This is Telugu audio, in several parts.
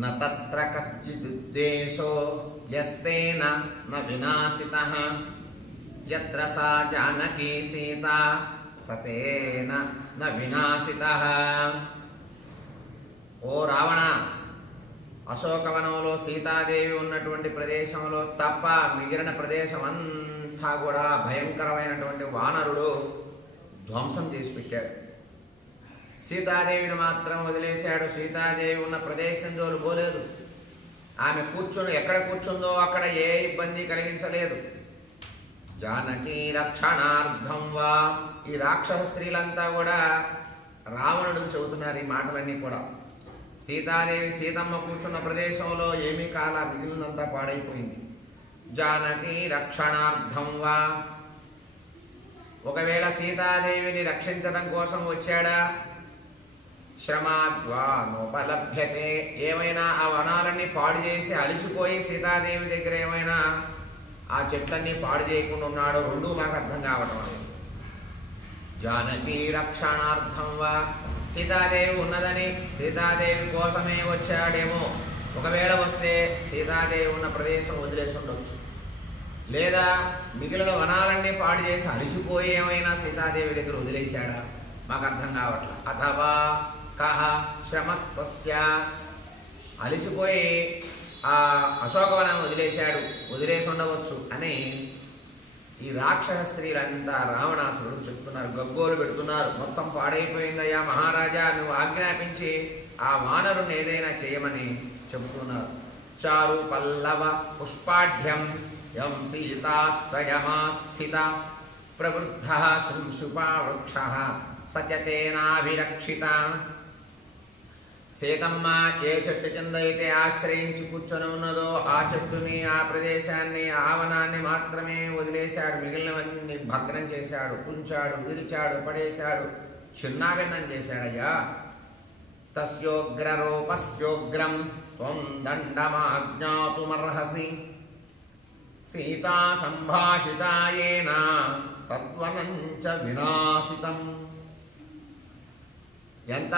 న తత్ర కశ్చిదుద్దేశో యస్తేన న వినాశితః యత్ర సా జానకీ సీతా సతేన న వినాశితః. ఓ రావణ, అశోకవనంలో సీతాదేవి ఉన్నటువంటి ప్రదేశంలో తప్ప మిగిలిన ప్రదేశం అంతా కూడా భయంకరమైనటువంటి వానరుడు ధ్వంసం చేసి పెట్టాడు. సీతాదేవిని మాత్రం వదిలేశాడు. సీతాదేవి ఉన్న ప్రదేశం జోలు పోలేదు. ఆమె ఎక్కడ కూర్చుందో అక్కడ ఏ ఇబ్బంది కలిగించలేదు. జానకీ రక్షణార్థం వా, ఈ రాక్షస స్త్రీలంతా కూడా రావణుడికి చెబుతున్నారు ఈ మాటలన్నీ కూడా. సీతాదేవి సీతమ్మ కూర్చున్న ప్రదేశంలో ఏమీ కాల, మిగిలినంతా పాడైపోయింది. జానకీ రక్షణార్థం వా, ఒకవేళ సీతాదేవిని రక్షించడం కోసం వచ్చాడా? శ్రమాద్వా నోపలభ్యతే, ఏమైనా ఆ వనాలన్నీ పాడు చేసి అలసిపోయి సీతాదేవి దగ్గర ఏమైనా ఆ చెట్లన్నీ పాడు చేయకుండా ఉన్నాడో, రెండూ మాకు అర్థం కావటం లేదు. జానకీ రక్షణార్థం వా, సీతాదేవి ఉన్నదని సీతాదేవి కోసమే వచ్చాడేమో. ఒకవేళ వస్తే సీతాదేవి ఉన్న ప్రదేశం వదిలేసి ఉండొచ్చు, లేదా మిగిలిన వనాలన్నీ పాడు చేసి అలసిపోయి ఏమైనా సీతాదేవి దగ్గర వదిలేశాడా, మాకు అర్థం కావట్లా. అథవా కహ శ్రమస్తస్య, అలసిపోయి ఆ అశోకవనాన్ని వదిలేసి ఉండవచ్చు అని ఈ రాక్షస స్త్రీలంతా రావణాసురుడు చెప్తున్నారు, గగ్గోలు పెడుతున్నారు. మొత్తం పాడైపోయిందయ్యా మహారాజా, నువ్వు ఆజ్ఞాపించి ఆ వానరుని ఏదైనా చేయమని చెబుతున్నారు. చారు పల్లవ పుష్పాఢ్యం యం సీతాస్వయమాస్థిత ప్రవృద్ధ శంశుపా వృక్ష సచతేనాభిరక్షిత. సీతమ్మ ఏ చెట్టు కింద అయితే ఆశ్రయించి కూర్చొని ఉన్నదో ఆ చెట్టుని, ఆ ప్రదేశాన్ని, ఆ వనాన్ని మాత్రమే వదిలేశాడు. మిగిలినవన్నీ భగ్నం చేశాడు, కుంచాడు, విరిచాడు, పడేశాడు, చిన్నాభిన్నం చేశాడయ్యా. తస్యోగ్రరూపస్యోగ్రం త్వం దండమాజ్ఞాతుమర్హసి సీతా సంభాషితాయేన తత్వనంచ వినాశితం. ఎంత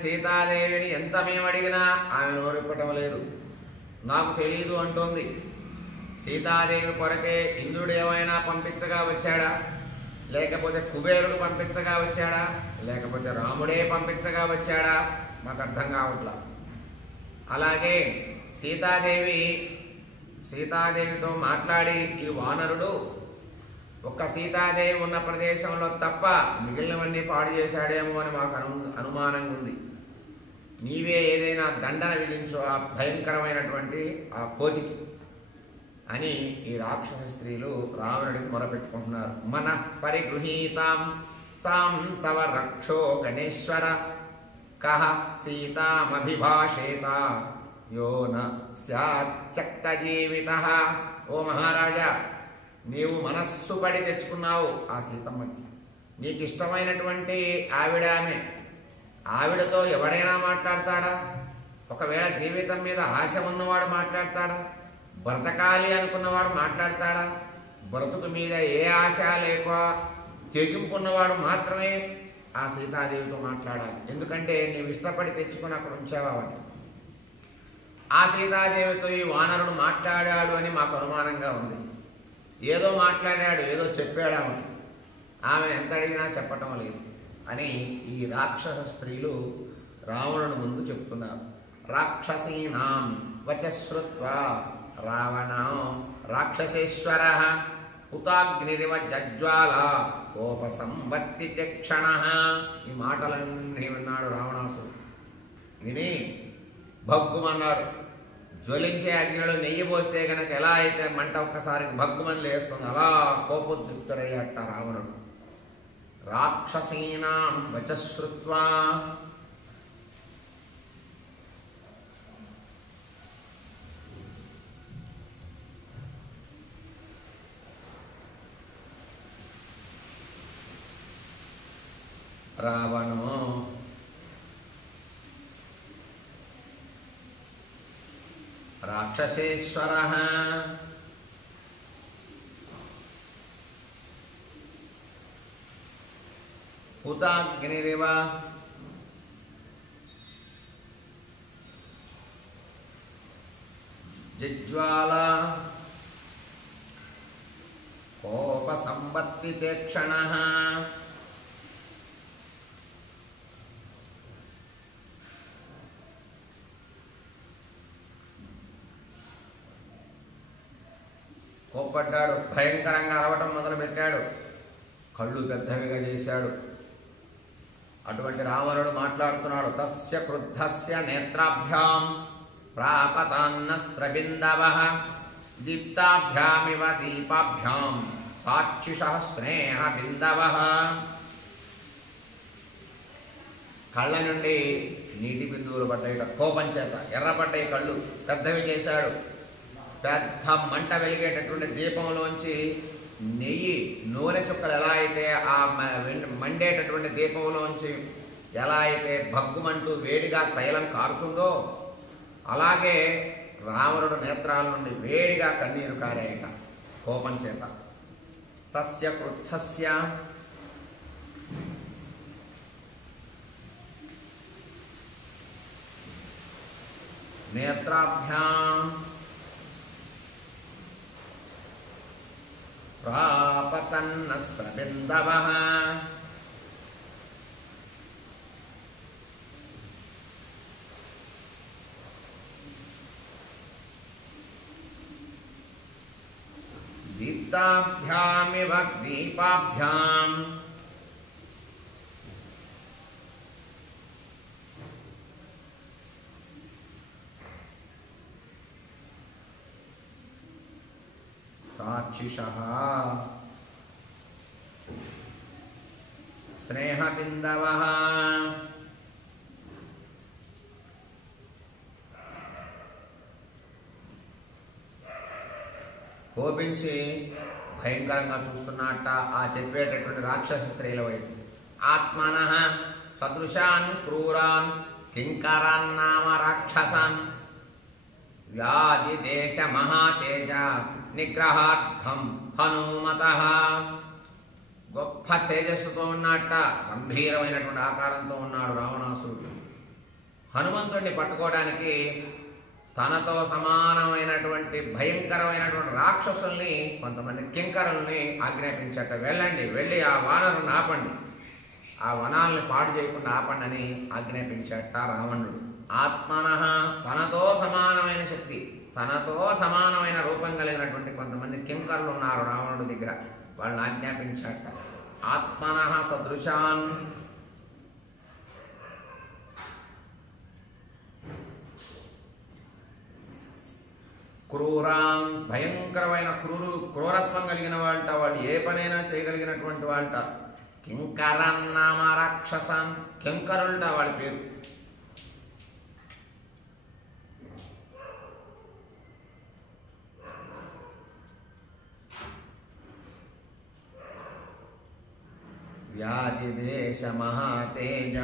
సీతాదేవిని ఎంత మేము అడిగినా ఆమె నోరిప్పటం లేదు. నాకు తెలియదు అంటోంది. సీతాదేవి కొరకే ఇంద్రుడు ఏమైనా పంపించగా వచ్చాడా, లేకపోతే కుబేరుడు పంపించగా వచ్చాడా, లేకపోతే రాముడే పంపించగా వచ్చాడా, మాకు అర్థం కావట్లా. అలాగే సీతాదేవితో మాట్లాడి ఈ వానరుడు ఒక్క సీతాదేవి ఉన్న ప్రదేశంలో తప్ప మిగిలినవన్నీ పాడు చేశాడేమో అని మాకు అనుమానంగా ఉంది. నీవే ఏదైనా దండన విధించు ఆ భయంకరమైనటువంటి ఆ కోతికి అని ఈ రాక్షస స్త్రీలు రావణుడికి మొరపెట్టుకుంటున్నారు. మన పరిగృహీతాం తాం తవ రక్షో గణేశ్వర కహ సీతామభిభాషేత యో న స్యాత్యక్త జీవితః. ఓ మహారాజా, నీవు మనస్సు పడి తెచ్చుకున్నావు ఆ సీతమ్మకి. నీకు ఇష్టమైనటువంటి ఆవిడతో ఎవడైనా మాట్లాడతాడా? ఒకవేళ జీవితం మీద ఆశ ఉన్నవాడు మాట్లాడతాడా? బ్రతకాలి అనుకున్నవాడు మాట్లాడతాడా? బ్రతుకు మీద ఏ ఆశ లేక తెగింపున్నవాడు మాత్రమే ఆ సీతాదేవితో మాట్లాడాలి. ఎందుకంటే నీవు ఇష్టపడి తెచ్చుకుని అక్కడ ఉంచావని. ఆ సీతాదేవితో ఈ వానరుడు మాట్లాడాడు అని మాకు అనుమానంగా ఉంది. ఏదో మాట్లాడాడు, ఏదో చెప్పాడు ఆమెకి. ఆమెను ఎంత అడిగినా చెప్పటం లేదు అని ఈ రాక్షస స్త్రీలు రావణుని ముందు చెప్తున్నారు. రాక్షసీనాం వచశ్రుత్వా రావణో రాక్షసేశ్వర హుతాగ్నిరివ జజ్వాల కోపసంవర్తి క్షణ. ఈ మాటలన్నీ విన్నాడు రావణాసురుడు. విని భగ్గుమన్నాడు. జ్వలించే అగ్నిలో నెయ్యి పోస్తే కనుక ఎలా అయితే మంట ఒక్కసారి భగ్గుమని లేస్తుంది, అలా కోపోద్రిక్తుడయ్యట రావణుడు. రాక్షసీనాం వచశ్రుత్వా రావణో రాక్షసేశ్వరః హుతాగ్నిరివ జిజ్వాల కోప సంవర్తితే క్షణః కోప్పడ్డాడు, భయంకరంగా అరవటం మొదలుపెట్టాడు, కళ్ళు పెద్దవిగా చేశాడు. అటువంటి రావణుడు మాట్లాడుతున్నాడు. తస్య క్రుద్ధస్య నేత్రాభ్యాం ప్రాపతాన్న స్రబిందవః దీప్తాభ్యామివ దీపాభ్యాం సాక్షిషః స్నేహ బిందవః. కళ్ళ నుండి నీటి బిందువులు పడ్డాయి, కోపం చేత ఎర్రపడ్డాయి కళ్ళు, పెద్దవి చేశాడు. పెద్ద మంట వెలిగేటటువంటి దీపంలోంచి నెయ్యి నూనె చుక్కలు ఎలా అయితే ఆ మండేటటువంటి దీపంలోంచి ఎలా అయితే భగ్గుమంటూ వేడిగా తైలం కారుతుందో అలాగే రావణుడు నేత్రాల నుండి వేడిగా కన్నీరు కారాయట కోపం చేత. తస్య క్రుద్ధస్య నేత్రాభ్యాం ప్రాపతన్న స్రబిందవః దీప్తాభ్యామివ దీపాభ్యాం సాక్షిషః స్నేహబిందవః. కోపించి భయంకరంగా చూస్తున్నట్ట ఆ చెప్పేటటువంటి రాక్షస స్త్రీల వైపు. ఆత్మనః సదృశాన్ క్రూరాన్ కింకరాన్ నామ రాక్షసాన్ వ్యాధి దేశ మహాతేజ నిగ్రహార్థం హనుమతః. గొప్ప తేజస్సుతో ఉన్నట్ట, గంభీరమైనటువంటి ఆకారంతో ఉన్నాడు రావణాసురుడు. హనుమంతుడిని పట్టుకోవడానికి తనతో సమానమైనటువంటి భయంకరమైనటువంటి రాక్షసుల్ని కొంతమంది కింకరుల్ని ఆజ్ఞాపించట. వెళ్ళండి, వెళ్ళి ఆ వానరుని ఆపండి, ఆ వనాల్ని పాడు చేయకుండా ఆపండి అని ఆజ్ఞాపించట రావణుడు. ఆత్మనః తనతో సమానమైన శక్తి, తనతో సమానమైన రూపం కలిగినటువంటి కొంతమంది కింకరులు ఉన్నారు రావణుడి దగ్గర, వాళ్ళని ఆజ్ఞాపించట. ఆత్మనః సదృశాన్ క్రూరాన్ భయంకరమైన క్రూరత్వం కలిగిన వాళ్ళ, వాళ్ళు ఏ పనైనా చేయగలిగినటువంటి వాళ్ళ. కింకరన్ నామ రాక్షసాన్ కింకరుల్ట వాళ్ళ పేరు. వ్యాధి దేశ మహాతేజ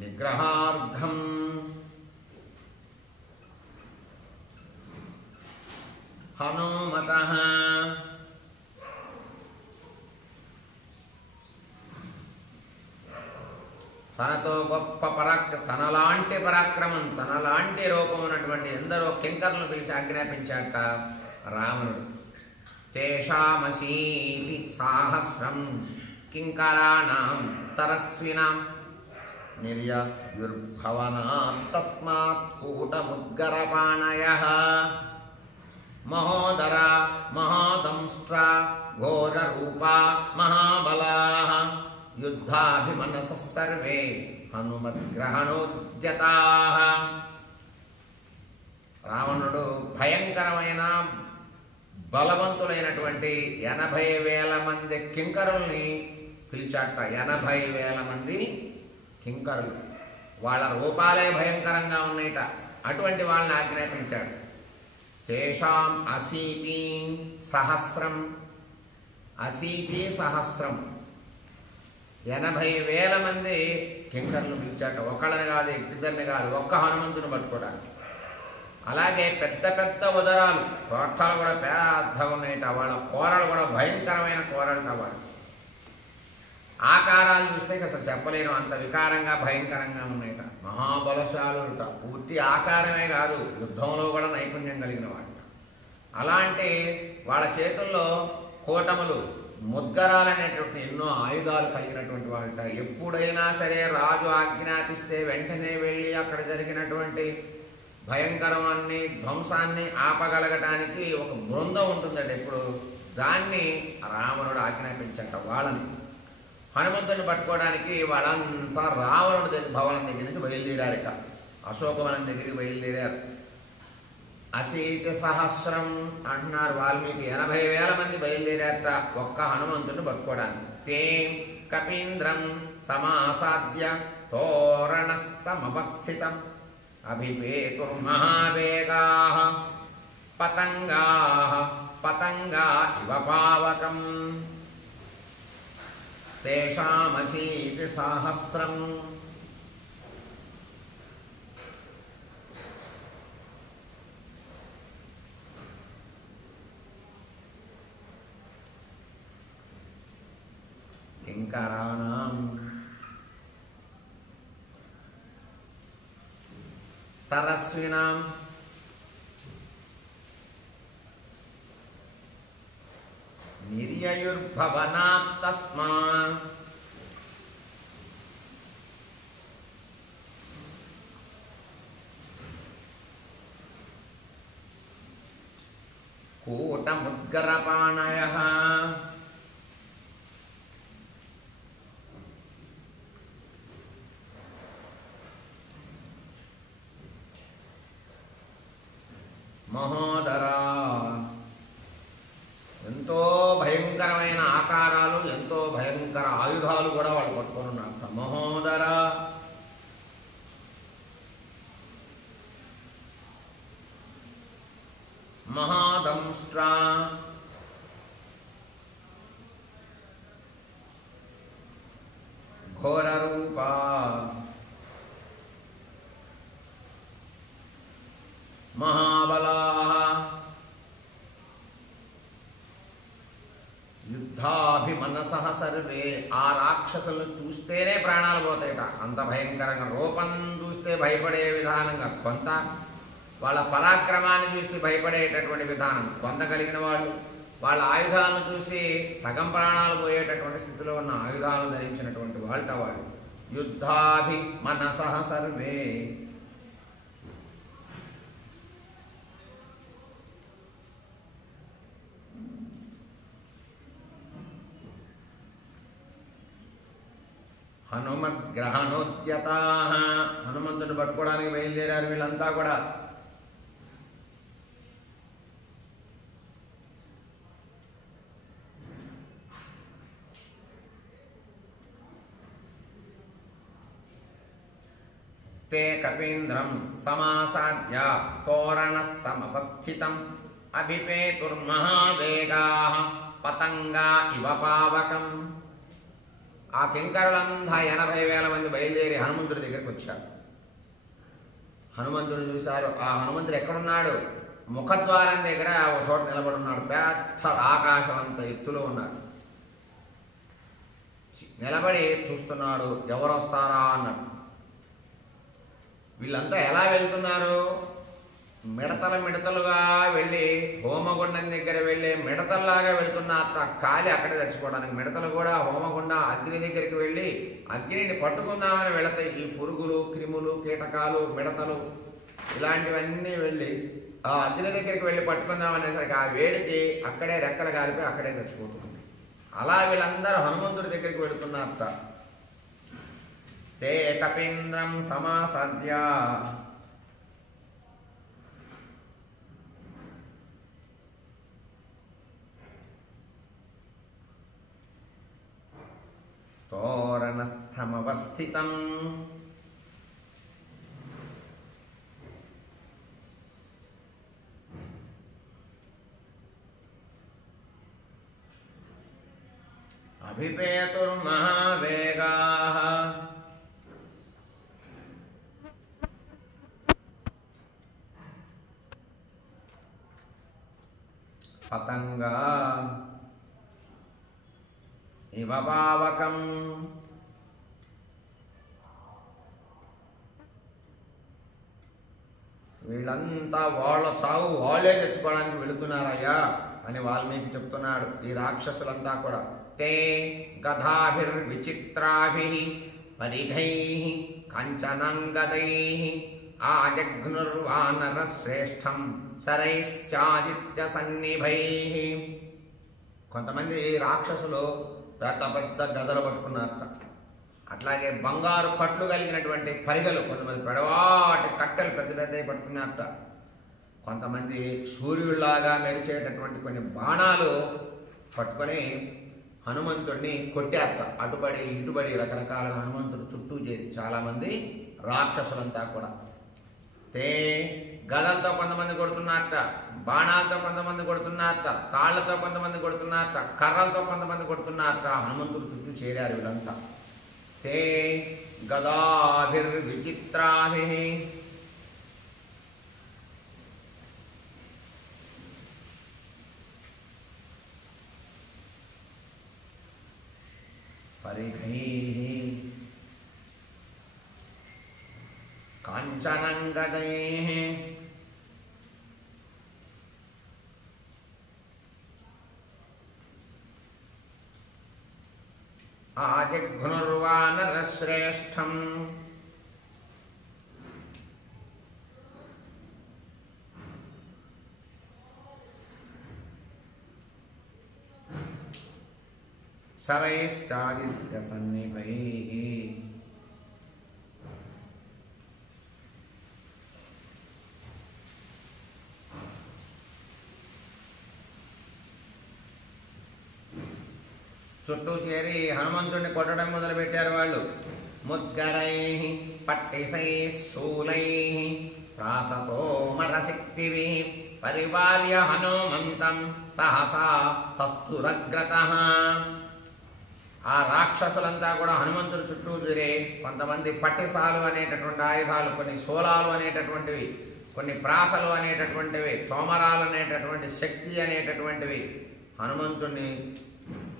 నిగ్రహార్థం హనుమతః. తనతో గొప్ప తనలాంటి పరాక్రమం, తనలాంటి రూపం ఉన్నటువంటి ఎందరో కింకర్లను పిలిచి ఆజ్ఞాపించాక రావణుడు. తేషామసీతి సాహస్రం కింకరాణాం తరస్వినాం నిర్యయుర్భవనాం తస్మాత్ కూటముద్గరపాణయః మహోదర మహాదంష్ట్ర ఘోరరూపా మహాబలాః యుద్ధాభిమనసః సర్వే హనుమద్గ్రహణోద్యతాః. రావణుడు భయంకరమైన బలవంతులైనటువంటి 80,000 మంది కింకరుల్ని పిలిచాట. 80,000 మంది కింకరులు, వాళ్ళ రూపాలే భయంకరంగా ఉన్నాయిట. అటువంటి వాళ్ళని ఆజ్ఞాపించాడు. తేషాం అసీతి సహస్రం, అసీతి సహస్రం 80,000 మంది కింకర్లు పిలిచాట. ఒకళ్ళని కాదు, ఇద్దరిని కాదు, ఒక్క హనుమంతుని పట్టుకోవడానికి. అలాగే పెద్ద పెద్ద ఉదరాలు, తోటలు కూడా పెద్దగా ఉన్నాయిట. వాళ్ళ కోరలు కూడా భయంకరమైన కోరలు. వాళ్ళు ఆకారాలు చూస్తే అసలు చెప్పలేను, అంత వికారంగా భయంకరంగా ఉన్నాయట. మహాబలశాలుట, పూర్తి ఆకారమే కాదు యుద్ధంలో కూడా నైపుణ్యం కలిగిన వాట. అలాంటి వాళ్ళ చేతుల్లో కోటములు, ముద్గరాలనేటువంటి ఎన్నో ఆయుధాలు కలిగినటువంటి వాట. ఎప్పుడైనా సరే రాజు ఆజ్ఞాపిస్తే వెంటనే వెళ్ళి అక్కడ జరిగినటువంటి భయంకరమాన్ని ధ్వంసాన్ని ఆపగలగటానికి ఒక బృందం ఉంటుందట. ఇప్పుడు దాన్ని రావణుడు ఆజ్ఞాపించట. వాళ్ళని హనుమంతుని పట్టుకోవడానికి వాళ్ళంతా రావణుడి భవనం దగ్గర నుంచి బయలుదేరారట. అశోకవనం దగ్గరికి బయలుదేరారు. అశీతి సహస్రం అంటున్నారు వాల్మీకి. 80,000 మంది బయలుదేరారట ఒక్క హనుమంతుని పట్టుకోవడానికి. తేం కపీంద్రం సమాసాద్య తోరణస్తమవస్థితం అభిపేతుర్మహావేగాః పతంగాః పతంగా ఇవ పావకం తేషామశీతి సహస్రం. కింకరాణాం తరస్వినాం నిర్యయుర్భవనాత్ తస్మాత్ కూటముద్గరపాణయః మహోదరా. ఎంతో భయంకరమైన ఆకారాలు, ఎంతో భయంకర ఆయుధాలు కూడా వాళ్ళు పట్టుకొని ఉన్నారు. మహోదర మహాదంష్ట్రా ఘోరరూపా మహాబలాః యుద్ధాభిమనసః సర్వే. ఆ రాక్షసులను చూస్తేనే ప్రాణాలు పోతాయట, అంత భయంకరంగా. రూపం చూస్తే భయపడే విధానంగా కొంత, వాళ్ళ పరాక్రమాన్ని చూసి భయపడేటటువంటి విధానం కొంత కలిగిన వాళ్ళు, వాళ్ళ ఆయుధాలను చూసి సగం ప్రాణాలు పోయేటటువంటి స్థితిలో ఉన్న ఆయుధాలను ధరించినటువంటి వాళ్ళ వాళ్ళు. యుద్ధాభిమనసః సర్వే. హనుమద్గ్రహణోద్యతాః. హనుమంతుని పట్టుకోవడానికి బయలుదేరారు వీళ్ళంతా కూడా. తే కపీంద్రం సమాసాద్య తోరణస్తమవస్థితం అభిపేతుర్మహావేగాః పతంగా ఇవ పావకం. ఆ కింకరులంతా 80,000 మంది బయలుదేరి హనుమంతుడి దగ్గరికి వచ్చారు. హనుమంతుడు చూశారు. ఆ హనుమంతుడు ఎక్కడున్నాడు? ముఖద్వారం దగ్గర ఒక చోట నిలబడి ఉన్నాడు. పెద్ద ఆకాశం అంత ఎత్తులో ఉన్నాడు. నిలబడి చూస్తున్నాడు, ఎవరు వస్తారా అన్నాడు. వీళ్ళంతా ఎలా వెళ్తున్నారు? మిడతలుగా వెళ్ళి హోమగుండం దగ్గర వెళ్ళి మిడతల్లాగా వెళుతున్నారు. కాలి అక్కడే చచ్చిపోవడానికి. మిడతలు కూడా హోమగుండ అగ్ని దగ్గరికి వెళ్ళి అగ్నిని పట్టుకుందామని వెళతాయి. ఈ పురుగులు, క్రిములు, కీటకాలు, మిడతలు ఇలాంటివన్నీ వెళ్ళి ఆ అగ్ని దగ్గరికి వెళ్ళి పట్టుకుందామనేసరికి ఆ వేడికి అక్కడే రెక్కలు కాలిపోయి అక్కడే చచ్చిపోతుంది. అలా వీళ్ళందరూ హనుమంతుడి దగ్గరికి వెళుతున్నారట. తే కపీంద్రం సమాసద్య తోరణస్థమవస్థితం అభిపేతుర్మహావేగాః పతంగా ఇవ పావకం. వీళ్ళంతా వాళ్ళ చావు వాళ్ళే తెచ్చుకోవడానికి వెళుతున్నారయ్యా అని వాల్మీకి చెప్తున్నాడు. ఈ రాక్షసులంతా కూడా తే గదాభిర్విచిత్రాభిః పరిఘైః కంచనంగదైః ఆజఘ్నుర్వానరశ్రేష్టం శరైశ్చాదిత్య సన్నిభైః. కొంతమంది రాక్షసులు పెద్ద పెద్ద గదలు పట్టుకున్నారట. అట్లాగే బంగారు కట్లు కలిగినటువంటి పరిగలు, కొంతమంది పెడవాటి కట్టెలు పెద్ద పెద్దవి పట్టుకున్నారట. కొంతమంది సూర్యుడిలాగా మెరిచేటటువంటి కొన్ని బాణాలు పట్టుకొని హనుమంతుడిని కొట్టారట. అటుబడి ఇటుబడి రకరకాలుగా హనుమంతుడు చుట్టూ చేరి చాలామంది రాక్షసులంతా కూడా తే గదలతో కొంతమంది కొడుతున్నారట, బాణాలతో కొంతమంది కొడుతున్నారట, తాళ్లతో కొంతమంది కొడుతున్నారట, కర్రలతో కొంతమంది కొడుతున్నారట. హనుమంతుడు చుట్టూ చేరారు వీళ్ళంతా. తే గదాభిర్విచిత్రాభిః పరిఘైః కాంచనంగదైః ఆజఘ్నుర్వానరశ్రేష్టం శరైశ్చాదిత్య సన్నిభైః. చుట్టూ చేరి హనుమంతుడిని కొట్టడం మొదలుపెట్టారు వాళ్ళు. ముద్గరైః పట్టిసైః శూలైః ప్రాసతోమరశక్తిభిః పరివార్య హనుమంతం సహసా తస్తురగ్రతః. ఆ రాక్షసులంతా కూడా హనుమంతుడి చుట్టూ చేరి కొంతమంది పట్టిసాలు అనేటటువంటి ఆయుధాలు, కొన్ని శూలాలు అనేటటువంటివి, కొన్ని ప్రాసలు అనేటటువంటివి, తోమరాలు అనేటటువంటి శక్తి అనేటటువంటివి హనుమంతుడిని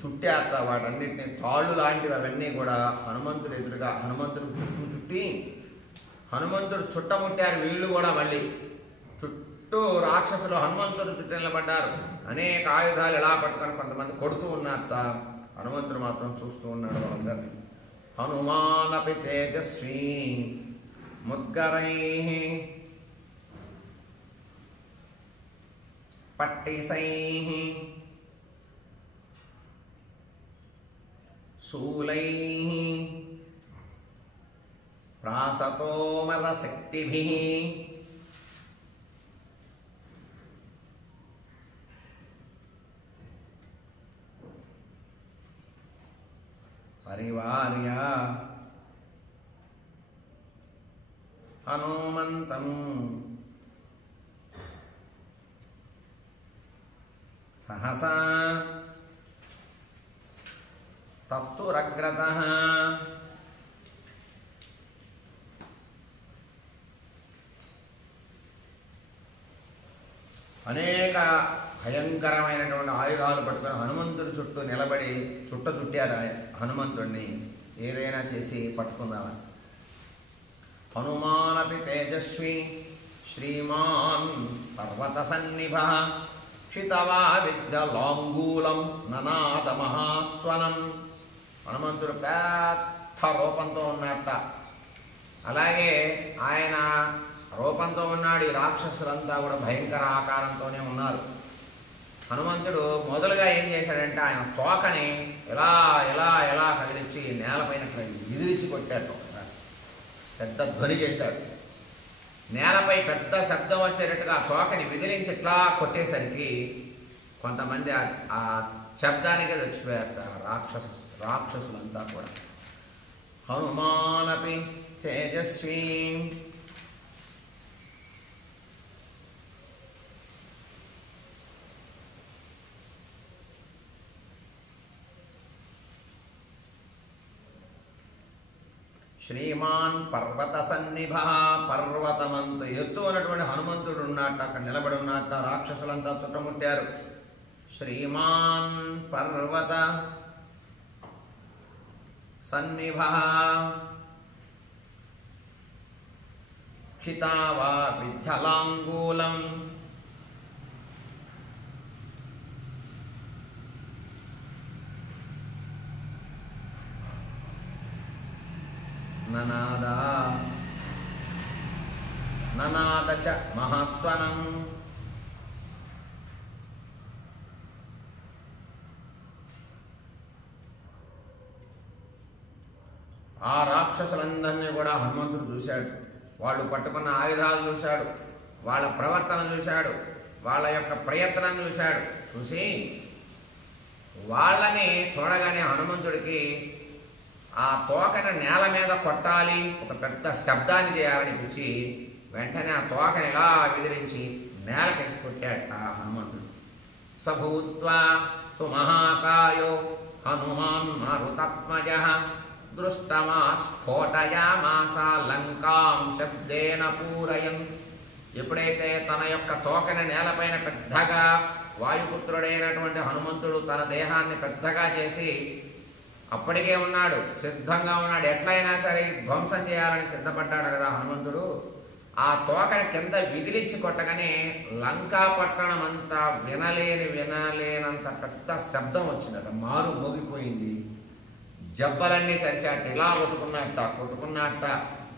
చుట్టారట. వాటన్నిటిని తాళ్ళు లాంటివి అవన్నీ కూడా హనుమంతుడు ఎదురుగా హనుమంతుడు చుట్టూ చుట్టి హనుమంతుడు చుట్టముట్టారు. వీళ్ళు కూడా మళ్ళీ చుట్టూ రాక్షసులు హనుమంతుడు చుట్టూ నిలబడ్డారు. అనేక ఆయుధాలు ఎలా పట్టుకొని కొంతమంది కొడుతూ ఉన్నారట. హనుమంతుడు మాత్రం చూస్తూ ఉన్నాడు వాళ్ళందరినీ. హనుమానపి తేజస్వీ ముద్గరైః పట్టిసైః శూలైః ప్రాసతోమరశక్తిభిః పరివార్య హనుమంతం సహసా తస్తురగ్రతః. అనేక భయంకరమైనటువంటి ఆయుధాలు పట్టుకుని హనుమంతుడి చుట్టూ నిలబడి చుట్టారు హనుమంతుడిని ఏదైనా చేసి పట్టుకుందామని. హనుమానపి తేజస్వి శ్రీమాన్ పర్వత సన్నిభః క్షితవా విద్యలాంగూలం ననాద మహాస్వనం. హనుమంతుడు పెద్ద రూపంతో ఉన్నట్ట. అలాగే ఆయన రూపంతో ఉన్నాడు. ఈ రాక్షసులంతా కూడా భయంకర ఆకారంతోనే ఉన్నారు. హనుమంతుడు మొదలుగా ఏం చేశాడంటే ఆయన తోకని ఎలా ఎలా ఎలా కదిలించి నేలపైన విదిలించి కొట్టాడు. ఒకసారి పెద్ద ధ్వని చేశాడు. నేలపై పెద్ద శబ్దం వచ్చేటట్టుగా ఆ తోకని విదిలించి ఇట్లా కొట్టేసరికి కొంతమంది ఆ శబ్దానికే చచ్చిపోయారు రాక్షసులంతా కూడా. హనుమానపి తేజస్వీ శ్రీమాన్ పర్వత సన్నిభ. పర్వతమంతు ఎత్తు అన్నటువంటి హనుమంతుడు ఉన్నట్ట, అక్కడ నిలబడి ఉన్నట్ట. రాక్షసులంతా చుట్టుముట్టారు. శ్రీమాన్ పర్వత సన్నిభః క్షితావా విద్యలాంగూలం ననాద చ మహాస్వనం ఆ రాక్షసులందరినీ కూడా హనుమంతుడు చూశాడు. వాళ్ళు పట్టుకున్న ఆయుధాలు చూశాడు, వాళ్ళ ప్రవర్తన చూశాడు, వాళ్ళ యొక్క ప్రయత్నం చూశాడు. చూసి వాళ్ళని చూడగానే హనుమంతుడికి ఆ తోకను నేల మీద కొట్టాలి, ఒక పెద్ద శబ్దాన్ని చేయాలనిపించి వెంటనే ఆ తోకని ఇలా విదిరించి నేలకేసి కొట్టాట హనుమంతుడు. సభూత్వా సుమహాకాయో హనుమాన్ మారుతాత్మజః దృష్టమా స్ఫోటయామాస లంకాం శబ్దేన పూరయన్. ఎప్పుడైతే తన యొక్క తోకని నేలపైన పెద్దగా వాయుపుత్రుడైనటువంటి హనుమంతుడు తన దేహాన్ని పెద్దగా చేసి అప్పటికే ఉన్నాడు, సిద్ధంగా ఉన్నాడు, ఎట్లయినా సరే ధ్వంసం చేయాలని సిద్ధపడ్డాడు కదా హనుమంతుడు. ఆ తోకని కింద విదిలించి కొట్టగానే లంకా పట్టణం అంతా వినలేనంత పెద్ద శబ్దం వచ్చిందట, మారు మోగిపోయింది. జబ్బలన్నీ చరిచాట, ఇలా కొట్టుకున్నట్ట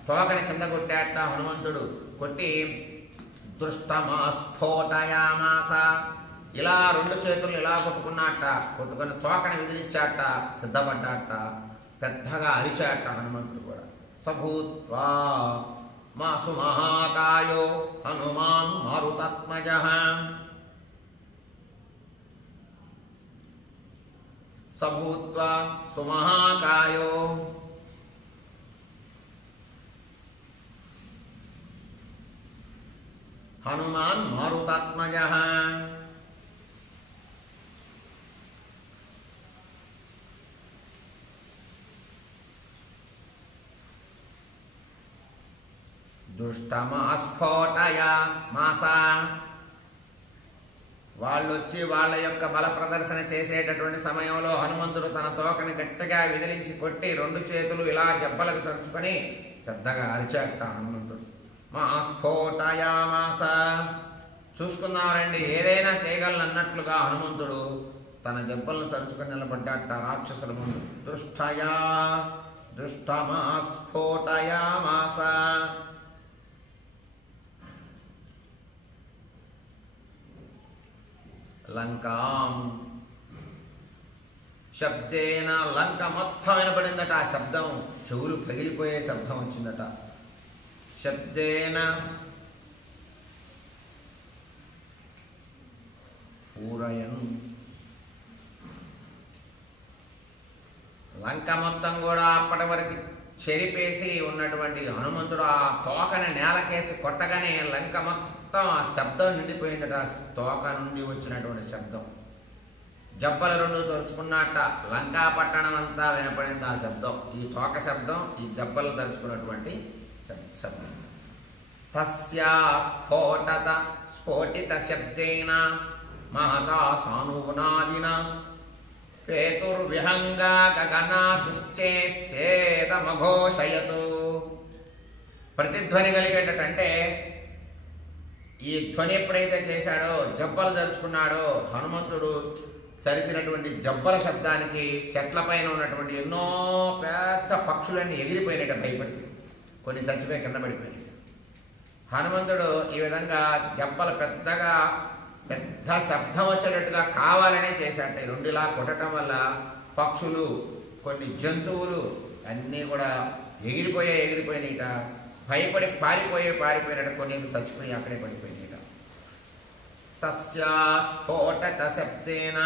తోకని కింద కొట్టాట హనుమంతుడు. కొట్టి దృష్టమా స్ఫోటయామాస, ఇలా రెండు చేతులు ఇలా కొట్టుకున్నట్ట, కొట్టుకుని తోకని విదిలించాట, సిద్ధపడ్డాట, పెద్దగా అరిచాట హనుమంతుడు కూడా. సభూత్వా మా సుమహాకాయో హనుమాన్ మారుతాత్మజః సభూత్వా సుమహాకాయో హనుమాన్ మారుతాత్మజః దుష్టమాస్ఫోటయామాస. వాళ్ళొచ్చి వాళ్ళ యొక్క బల ప్రదర్శన చేసేటటువంటి సమయంలో హనుమంతుడు తన తోకని గట్టిగా విదిలించి కొట్టి రెండు చేతులు ఇలా జబ్బలకు చరుచుకొని పెద్దగా అరిచాట హనుమంతుడు. మా స్ఫోటయామాస. చూసుకుందామండి, ఏదైనా చేయగలనన్నట్లుగా హనుమంతుడు తన జబ్బలను చరుచుకొని నిలబడ్డాట రాక్షసుల ముందు. దుష్టమాస్ఫోటయామాస. లంకాం శబ్దేన, లంక మొత్తం వినపడిందట. ఆ శబ్దం చెవులు పగిలిపోయే శబ్దం వచ్చిందట. శబ్దేన పూరయన్, లంక మొత్తం కూడా అప్పటి వరకు చెరిపేసి ఉన్నటువంటి హనుమంతుడు ఆ తోకని నేలకేసి కొట్టగానే లంక మొత్తం ఆ శబ్దం నిండిపోయిందట. తోక నుండి వచ్చినటువంటి శబ్దం, జబ్బలు రెండు తరుచుకున్నట్ట లంకా పట్టణం అంతా వినపడింది ఆ శబ్దం. ఈ తోక శబ్దం, ఈ జబ్బలు తరుచుకున్నటువంటి శబ్దం. తస్యా స్ఫోటిత శబ్దేన మహతా సానుగుణాదిన పేతుర్విహంగా గగనాదుశ్చేష్టేతమఘోషయతు. ప్రతిధ్వని కలిగేటంటే ఈ ధ్వని ఎప్పుడైతే చేశాడో, జబ్బలు తరుచుకున్నాడో హనుమంతుడు, చరిచినటువంటి జబ్బల శబ్దానికి చెట్లపైన ఉన్నటువంటి ఎన్నో పెద్ద పక్షులన్నీ ఎగిరిపోయినట్టు భయపడి కొన్ని చచ్చిపోయి కింద పడిపోయినాయి. హనుమంతుడు ఈ విధంగా జబ్బలు పెద్దగా పెద్ద శబ్దం వచ్చేటట్టుగా కావాలనే చేశాట. ఈ రెండులా కొట్టడం వల్ల పక్షులు, కొన్ని జంతువులు అన్నీ కూడా ఎగిరిపోయినాయిట. భయపడి పారిపోయినట్టు కొన్ని చచ్చిపోయి అక్కడే పడిపోయినాయిట. తస్యా స్ఫోటత శబ్దేన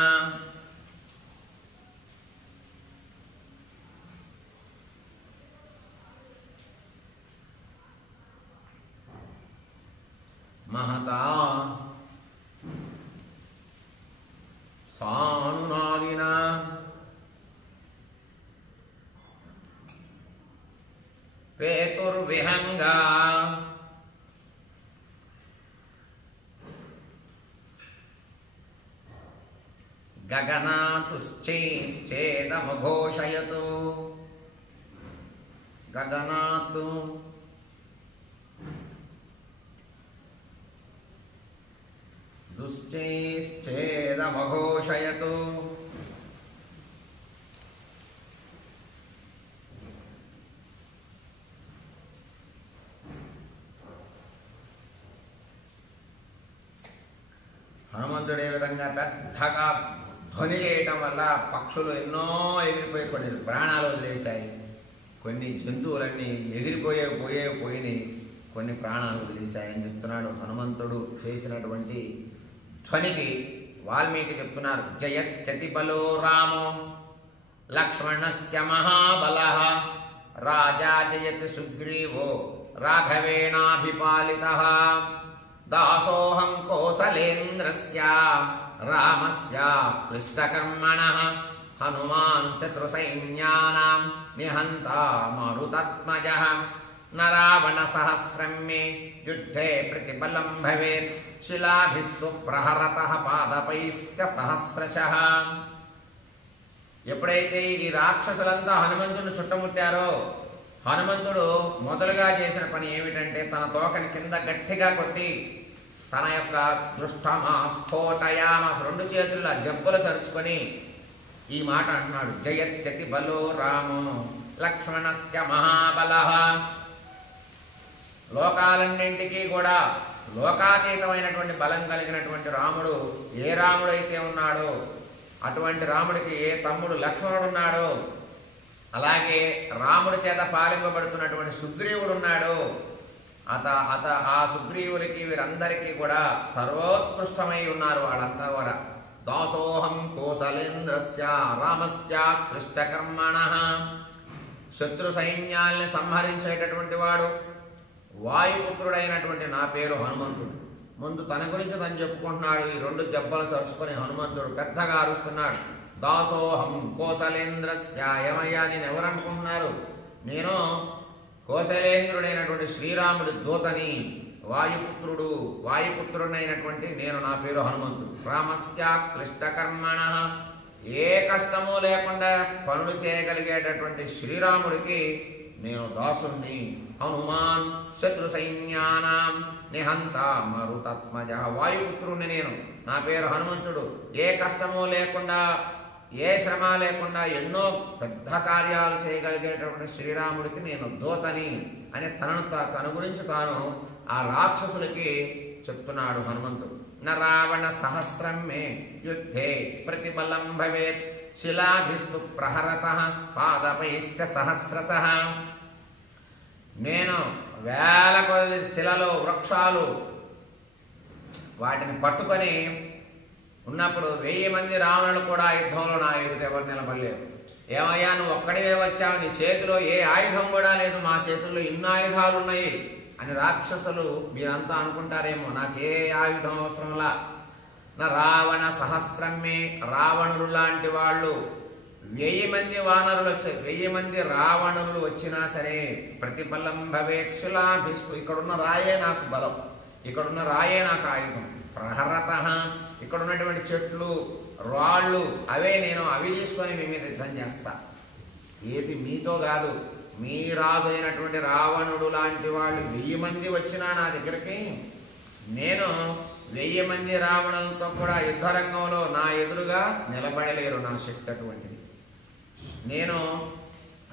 మహతా సానునాదిన పేతుర్విహంగా గగనాతుశ్చైశ్చేదమఘోషయతు. గగనాత్ దుశ్చైశ్చేదమఘోషయతు హనుమంతుడు ఏ విధంగా పెద్దగా ధ్వని చేయటం వల్ల పక్షులు ఎన్నో ఎగిరిపోయి కొన్ని ప్రాణాలు వదిలేశాయి, కొన్ని జంతువులన్నీ పోయినాయి, కొన్ని ప్రాణాలు వదిలేశాయని చెప్తున్నాడు. హనుమంతుడు చేసినటువంటి ధ్వనికి వాల్మీకి చెప్తున్నారు. జయత్యతి బలో రామో లక్ష్మణస్య మహాబలః రాజా జయతి సుగ్రీవో రాఘవేణాభిపాలితః దాసోహం కోసలేంద్రస్య రామస్య క్లిష్టకర్మణః హనుమాన్ శత్రుసైన్యానాం నిహంతా మారుతాత్మజః న రావణ సహస్రం మే యుద్ధే ప్రతిబలం భవేత్ శిలాభిస్తు ప్రహరతః పాదపైశ్చ సహస్రశః. ఎప్పుడైతే ఈ రాక్షసులంతా హనుమంతుడిని చుట్టుముట్టారో హనుమంతుడు మొదలుగా చేసిన పని ఏమిటంటే తన తోకని కింద గట్టిగా కొట్టి తన యొక్క దృష్టమా స్ఫోటయామాస్ రెండు చేతుల్లో జబ్బులు చరుచుకొని ఈ మాట అంటున్నాడు. జయత్యతి బలో రామో లక్ష్మణస్య మహాబలః. లోకాలన్నింటికీ కూడా లోకాతీతమైనటువంటి బలం కలిగినటువంటి రాముడు ఏ రాముడైతే ఉన్నాడో అటువంటి రాముడికి ఏ తమ్ముడు లక్ష్మణుడు ఉన్నాడో, అలాగే రాముడి చేత పాలింపబడుతున్నటువంటి సుగ్రీవుడు ఉన్నాడు. ఆ సుగ్రీవుడికి వీరందరికీ కూడా సర్వోత్కృష్టమై ఉన్నారు వాళ్ళంతా కూడా. దాసోహం కోసలేంద్రస్య రామస్య క్లిష్టకర్మణః. శత్రు సైన్యాల్ని సంహరించేటటువంటి వాడు వాయుపుత్రుడైనటువంటి నా పేరు హనుమంతుడు. ముందు తన గురించి తను చెప్పుకుంటున్నాడు. ఈ రెండు జబ్బలు చరుచుకొని హనుమంతుడు పెద్దగా అరుస్తున్నాడు. దాసోహం కోసలేంద్రస్య. ఏమయ్యా నేను ఎవరనుకుంటున్నారు? నేను కోసలేంద్రుడైనటువంటి శ్రీరాముడి దూతని, వాయుపుత్రుడైనటువంటి నేను, నా పేరు హనుమంతుడు. రామస్య క్లిష్టకర్మణః. ఏ కష్టము లేకుండా పనులు చేయగలిగేటటువంటి శ్రీరాముడికి నేను దాసుణ్ణి. హనుమాన్ శత్రు సైన్యానాం నిహంత మరుతాత్మజ. వాయుపుత్రుణ్ణి నేను, నా పేరు హనుమంతుడు. ఏ కష్టము లేకుండా ఏ శ్రమ లేకుండా ఎన్నో పెద్ద కార్యాలు చేయగలిగేటటువంటి శ్రీరాముడికి నేను దూతని అని తన గురించి తాను ఆ రాక్షసులకి చెప్తున్నాడు హనుమంతుడు. న రావణ సహస్రం మే యుద్ధే ప్రతిబలం భవేత్ శిలాభిస్తు ప్రహరతః పాదపైశ్చ సహస్రశః. నేను వేల కొద్ది శిలలో వృక్షాలు వాటిని పట్టుకొని ఉన్నప్పుడు 1000 మంది రావణులు కూడా యుద్ధంలో నా ఎదుట ఎవరు నిలబడలేరు. ఏమయ్యా నువ్వు ఒక్కడివే వచ్చావు, నీ చేతిలో ఏ ఆయుధం కూడా లేదు, మా చేతుల్లో ఇన్ని ఆయుధాలు ఉన్నాయి అని రాక్షసులు మీరంతా అనుకుంటారేమో. నాకే ఆయుధం అవసరంలా. నా రావణ సహస్రమే. రావణులు లాంటి వాళ్ళు 1000 మంది వానరులు వచ్చాయి, 1000 మంది రావణులు వచ్చినా సరే ప్రతిబలం భవేత్ శిలాభిస్తు. ఇక్కడున్న రాయే నాకు బలం, ఇక్కడున్న రాయే నాకు ఆయుధం. ప్రహరతః. ఇక్కడ ఉన్నటువంటి చెట్లు రాళ్ళు అవే నేను, అవి తీసుకొని మీ మీద యుద్ధం చేస్తా. ఏది మీతో కాదు, మీ రాజు అయినటువంటి రావణుడు లాంటి వాళ్ళు 1000 మంది వచ్చినా నా దగ్గరికి నేను 1000 మంది రావణులతో కూడా యుద్ధరంగంలో నా ఎదురుగా నిలబడలేరు. నా శక్తి అటువంటిది నేను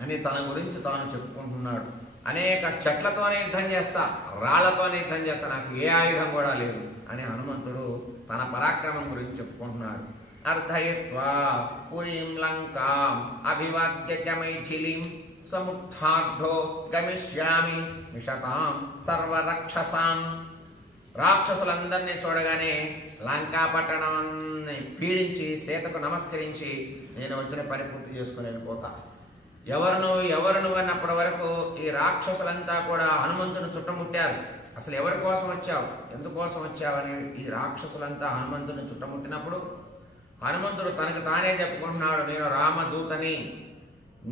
అని తన గురించి తాను చెప్పుకుంటున్నాడు. అనేక చెట్లతోనే యుద్ధం చేస్తా, రాళ్లతోనే యుద్ధం చేస్తా, నాకు ఏ ఆయుధం కూడా లేదు అని హనుమంతుడు తన పరాక్రమం గురించి చెప్పుకుంటున్నాడు. అర్ధయిత్వా పురీం లంకాం అభివాద్య చ మైథిలీం సముత్థార్థో గమిష్యామి మిషతాం సర్వరక్షసాం. రాక్షసులందరినీ చూడగానే లంకా పట్టణాన్ని పీడించి సీతకు నమస్కరించి నేను వచ్చిన పని పూర్తి చేసుకుని వెళ్ళిపోతా. ఎవరు నువ్వు అన్నప్పటి వరకు ఈ రాక్షసులంతా కూడా హనుమంతుని చుట్టుముట్టారు. అసలు ఎవరి కోసం వచ్చావు, ఎందుకోసం వచ్చావు అని ఈ రాక్షసులంతా హనుమంతుని చుట్టుముట్టినప్పుడు హనుమంతుడు తనకు తానే చెప్పుకుంటున్నాడు. నేను రామదూతని,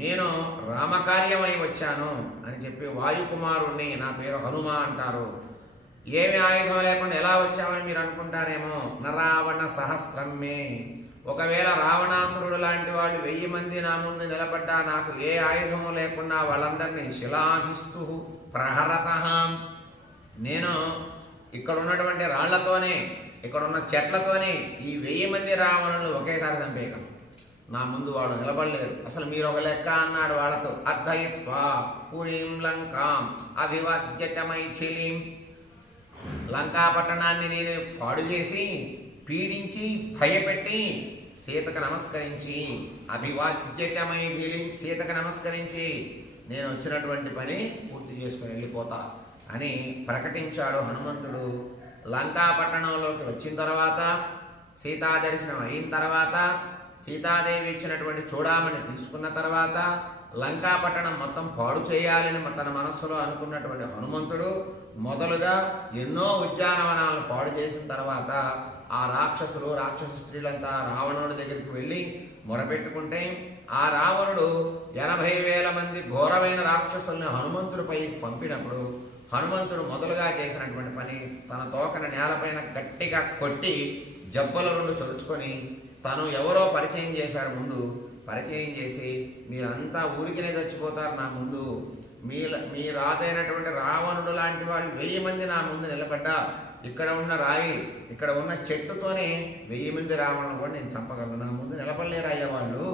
నేను రామకార్యమై వచ్చాను అని చెప్పి వాయుకుమారుణ్ణి, నా పేరు హనుమ అంటారు. ఏమి ఆయుధం లేకుండా ఎలా వచ్చామని మీరు అనుకుంటారేమో. నరావణ సహస్రమే, ఒకవేళ రావణాసురుడు లాంటి వాళ్ళు 1000 మంది నా ముందు నిలబడ్డా నాకు ఏ ఆయుధము లేకుండా వాళ్ళందరినీ శిలాభిస్తు ప్రహరతః, నేను ఇక్కడ ఉన్నటువంటి రాళ్లతోనే, ఇక్కడ ఉన్న చెట్లతోనే ఈ 1000 మంది రావణులు ఒకేసారి చంపేయగలను. నా ముందు వాళ్ళు నిలబడలేరు. అసలు మీరు ఒక లెక్క అన్నాడు వాళ్ళతో. అర్ధయిత్వా పురీం లంకాం అభివాద్య చ మైథిలీం, లంకా పట్టణాన్ని నేను పాడు చేసి పీడించి భయపెట్టి సీతకు నమస్కరించి, అభివాద్య చ మైథిలీం, సీతకు నమస్కరించి నేను వచ్చినటువంటి పని పూర్తి చేసుకుని వెళ్ళిపోతా అని ప్రకటించాడు హనుమంతుడు. లంకా పట్టణంలోకి వచ్చిన తర్వాత, సీతా దర్శనం అయిన తర్వాత, సీతాదేవి ఇచ్చినటువంటి చూడామణి తీసుకున్న తర్వాత, లంకా పట్టణం మొత్తం పాడు చేయాలని తన మనస్సులో అనుకున్నటువంటి హనుమంతుడు మొదలుగా ఎన్నో ఉద్యానవనాలను పాడు చేసిన తర్వాత ఆ రాక్షసులు, రాక్షస స్త్రీలంతా రావణుడి దగ్గరికి వెళ్ళి మొరపెట్టుకుంటే, ఆ రావణుడు 80,000 మంది ఘోరమైన రాక్షసుల్ని హనుమంతుడిపై పంపినప్పుడు హనుమంతుడు మొదలుగా చేసినటువంటి పని, తన తోకన నేలపైన గట్టిగా కొట్టి జబ్బల 2 చొరుచుకొని తను ఎవరో పరిచయం చేశాడు. ముందు పరిచయం చేసి, మీరంతా ఊరికినే చచ్చిపోతారు నా ముందు, మీ రాజైనటువంటి రావణుడు లాంటి వాళ్ళు 1000 మంది నా ముందు నిలబడ్డా ఇక్కడ ఉన్న రాయి, ఇక్కడ ఉన్న చెట్టుతోనే 1000 మంది రావణులు కూడా నేను చంపగలను, నా ముందు నిలబడలేరు అయ్యేవాళ్ళు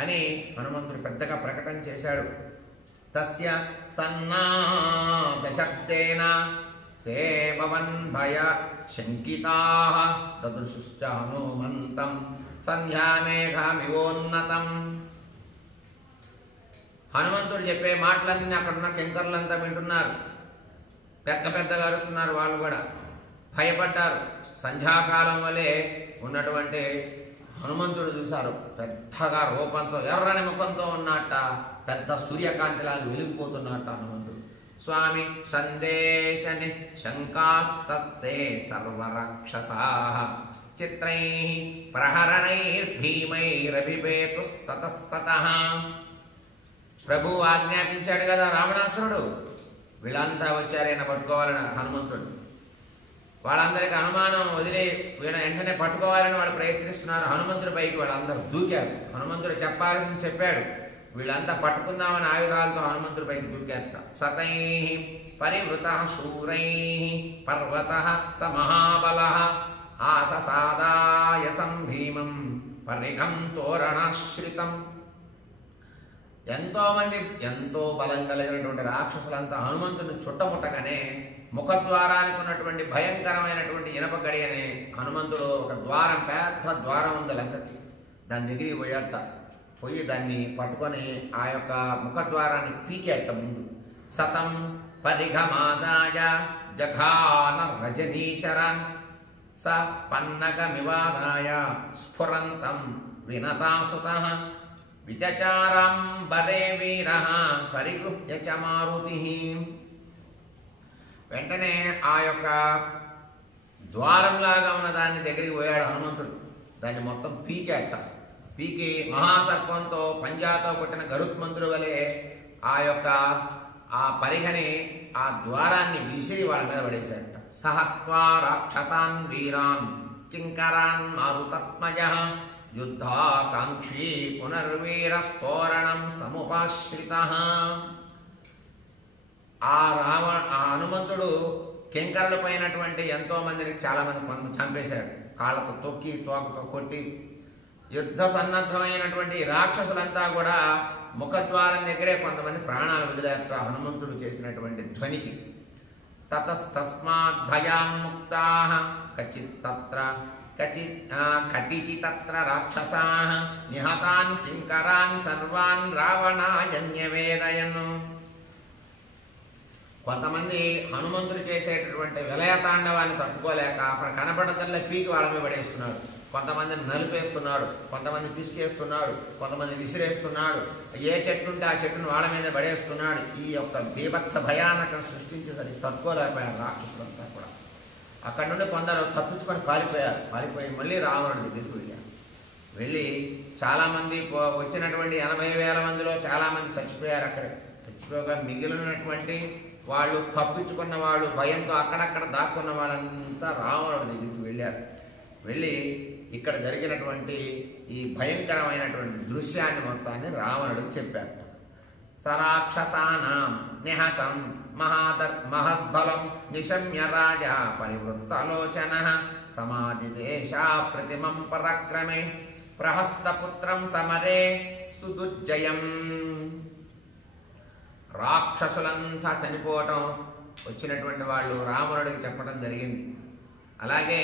అని హనుమంతుడు పెద్దగా ప్రకటన చేశాడు. తస్య సన్నాదశబ్దేన తే భవన్ భయ శంకితాః దదృశుశ్చ హనుమంతం సంధ్యామేఘమివోన్నతం. హనుమంతుడు చెప్పే మాటలన్నీ అక్కడున్న కింకరులంతా వింటున్నారు. పెద్ద పెద్దగా అరుస్తున్నారు. వాళ్ళు కూడా భయపడ్డారు. సంధ్యాకాలం వలె ఉన్నటువంటి హనుమంతుడు చూశారు. పెద్దగా రూపంతో, ఎర్రని ముఖంతో ఉన్నట్ట, పెద్ద సూర్యకాంతిలాగా వెలిగిపోతున్నట్ట హనుమంతుడు. స్వామి సందేశని శంకాస్తత్తే సర్వరాక్షసాః చిత్రైః ప్రహరణైర్భీమైరభిపేతుస్తతస్తతః. ప్రభు ఆజ్ఞాపించాడు కదా రావణాసురుడు, వీళ్ళంతా వచ్చారైనా పట్టుకోవాలని హనుమంతుడు. వాళ్ళందరికీ అనుమానం వదిలే వీళ్ళ వెంటనే పట్టుకోవాలని వాళ్ళు ప్రయత్నిస్తున్నారు. హనుమంతుడి పైకి వాళ్ళందరూ దూకారు. హనుమంతుడు చెప్పాల్సింది చెప్పాడు. వీళ్ళంతా పట్టుకుందామని ఆయుధాలతో హనుమంతుడి పైకి దూకారట. సతైః పరివృతః శూరైః పర్వతః స మహాబలః ఆససాదాయ సంభీమం పరిఘం తోరణాశ్రితం. ఎంతో బలం కలిగినటువంటి రాక్షసులంతా హనుమంతుడిని చుట్టముట్టగానే ముఖద్వారానికి ఉన్నటువంటి భయంకరమైనటువంటి ఇనప గడియని హనుమంతుడు ఒక ద్వారం, పెద్ద ద్వారం ఉంది లంకకి, దాని దగ్గరికి పోయాట. పోయి దాన్ని పట్టుకొని ఆ యొక్క ముఖద్వారాన్ని పీకేట ముందు. సతం పరిఘమాదాయ జఘాన రజనీచరన్ స పన్నగమివాదాయ స్ఫురంతం వినతాసుతః విచచారాంబరే వీరః పరిగృహ్య చ మారుతిః. వెంటనే ఆ యొక్క ద్వారంలాగా ఉన్న దాన్ని దగ్గరికి పోయాడు హనుమంతుడు. దాన్ని మొత్తం పీకేట. పీకి మహాసర్పంతో పంజాతో కొట్టిన గరుత్మంతుడు వలె ఆ పరిగని ఆ ద్వారాన్ని విసిరి వాళ్ళ మీద పడేశాడట. సహత్వా రాక్షసాన్ వీరాన్ కింకరాన్ మారుతత్మజః యుద్ధాకాంక్షీ పునర్వీరస్తోరణం సముపాశ్రితః. ఆ హనుమంతుడు కింకరుల పైనటువంటి ఎంతో మందిని, చాలా మంది చంపేశాడు. కాళ్ళతో తొక్కి, తోకతో కొట్టి, యుద్ధ సన్నద్ధమైనటువంటి రాక్షసులంతా కూడా ముఖద్వారం దగ్గరే కొంతమంది ప్రాణాలు వదిలేట హనుమంతుడు చేసినటువంటి ధ్వనికి. తతస్తస్మాత్ భయాన్ముక్తాః కటిచితత్ర రాక్షసాః నిహతాన్ కింకరాన్ సర్వాన్ రావణాయన్యవేదయన్. కొంతమంది హనుమంతుడు చేసేటటువంటి విలయ తాండవాన్ని తట్టుకోలేక అక్కడ కనపడతల్లే పీకి వాళ్ళ మీద పడేస్తున్నాడు. కొంతమందిని నలిపేస్తున్నాడు, కొంతమంది పిసికేస్తున్నాడు, కొంతమంది విసిరేస్తున్నాడు. ఏ చెట్టు ఉంటే ఆ చెట్టును వాళ్ళ మీద పడేస్తున్నాడు. ఈ యొక్క బీభత్స భయానకం సృష్టించేసరికి తట్టుకోలేకపోయారు రాక్షసులంతా కూడా. అక్కడ నుండి కొందరు తప్పించుకొని పారిపోయారు. పారిపోయి మళ్ళీ రావణుడి దగ్గరికి వెళ్ళారు. వెళ్ళి చాలామంది వచ్చినటువంటి 80,000 మందిలో చాలామంది చచ్చిపోయారు. అక్కడ చచ్చిపోగా మిగిలినటువంటి వాళ్ళు తప్పించుకున్న వాళ్ళు భయంతో అక్కడక్కడ దాక్కున్న వాళ్ళంతా రావణుడి దగ్గరికి వెళ్ళారు. వెళ్ళి ఇక్కడ జరిగినటువంటి ఈ భయంకరమైనటువంటి దృశ్యాన్ని మొత్తాన్ని రావణుడికి చెప్పారు. సరాక్షసానాం నిహతం మహద్బలం నిశమ్య రాజా పరివృత్తలోచన సమాధిదేశా ప్రతిమం పరాక్రమే ప్రహస్తపుత్రం సమరే సుదుర్జయం. రాక్షసులంతా చనిపోవటం వచ్చినటువంటి వాళ్ళు రావణుడికి చెప్పడం జరిగింది. అలాగే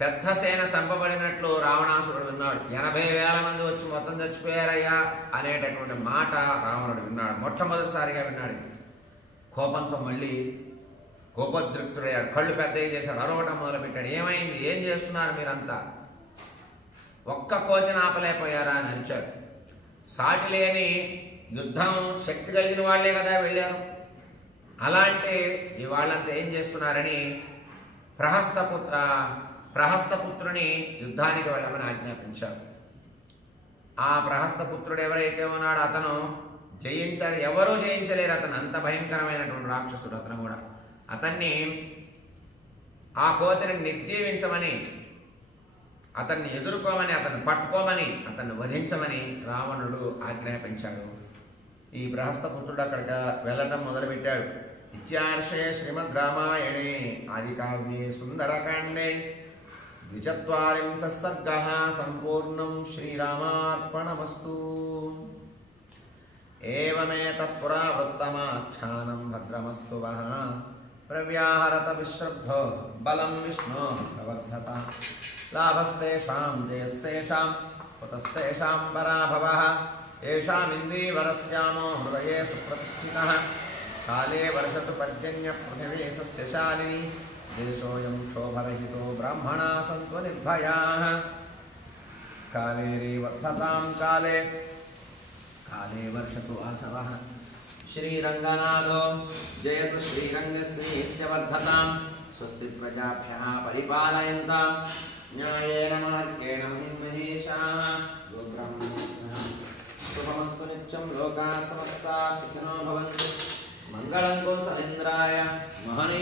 పెద్ద సేన చంపబడినట్లు రావణాసురుడు విన్నాడు. 80,000 మంది వచ్చి మొత్తం చచ్చిపోయారయ్యా అనేటటువంటి మాట రావణుడు విన్నాడు. మొట్టమొదటిసారిగా విన్నాడు. కోపంతో మళ్ళీ కోపోద్రిక్తుడయ్యాడు. కళ్ళు పెద్దవి చేశాడు. అరవటం మొదలుపెట్టాడు. ఏమైంది? ఏం చేస్తున్నారు మీరంతా? ఒక్క కోతిని ఆపలేకపోయారా అని అరిచాడు. సాటి లేని యుద్ధం శక్తి కలిగిన వాళ్లే కదా వెళ్ళారు. అలాంటి ఈ వాళ్ళంతా ఏం చేస్తున్నారని ప్రహస్తపుత్రుని యుద్ధానికి వెళ్ళమని ఆజ్ఞాపించారు. ఆ ప్రహస్తపుత్రుడు ఎవరైతే ఉన్నాడో అతను జయించాడు. ఎవరూ జయించలేరు అతను. అంత భయంకరమైనటువంటి రాక్షసుడు అతను కూడా. అతన్ని ఆ కోతిని నిర్జీవించమని, అతన్ని ఎదుర్కోమని, అతన్ని పట్టుకోమని, అతన్ని వధించమని రావణుడు ఆజ్ఞాపించాడు. ఈ ప్రహస్తపుత్రుడు అక్కడికి వెళ్ళటం మొదలుపెట్టాడు. ఇత్యార్షే శ్రీమద్ రామాయణే ఆదికావ్యే సుందరకాండే 24 సర్గః సంపూర్ణం. శ్రీరామార్పణమస్తు. ఏవమేతత్పురావృత్తమాఖ్యానం భద్రమస్తు వః ప్రవ్యాహరత విశ్రబ్ధో బలం విష్ణో ప్రవర్ధత లాభస్తేషాం జయస్తేషాం కుతస్తేషాం పరాభవః ఏషామిందీవరస్యామో హృదయే సుప్రతిష్ఠితః కాలే వర్షతు పర్జన్య పృథివీ సస్యశాలిని దేశోయం క్షోభరహితో బ్రాహ్మణా సంతు నిర్భయాః కావేరీ వర్ధతాం కాలే కాలే వర్షతు వాసవః శ్రీరంగనాథో జయతు శ్రీరంగశ్రీశ్చ వర్ధతాం స్వస్తి ప్రజాభ్యః పరిపాలయంతాం న్యాయేన మార్గేణ మహిమహేషాః గోబ్రాహ్మణేభ్యః శుభమస్తు నిత్యం. లోకాః సమస్తాః సుఖినో భవంతు. మంగళం కౌసలేంద్రాయ మహనీయ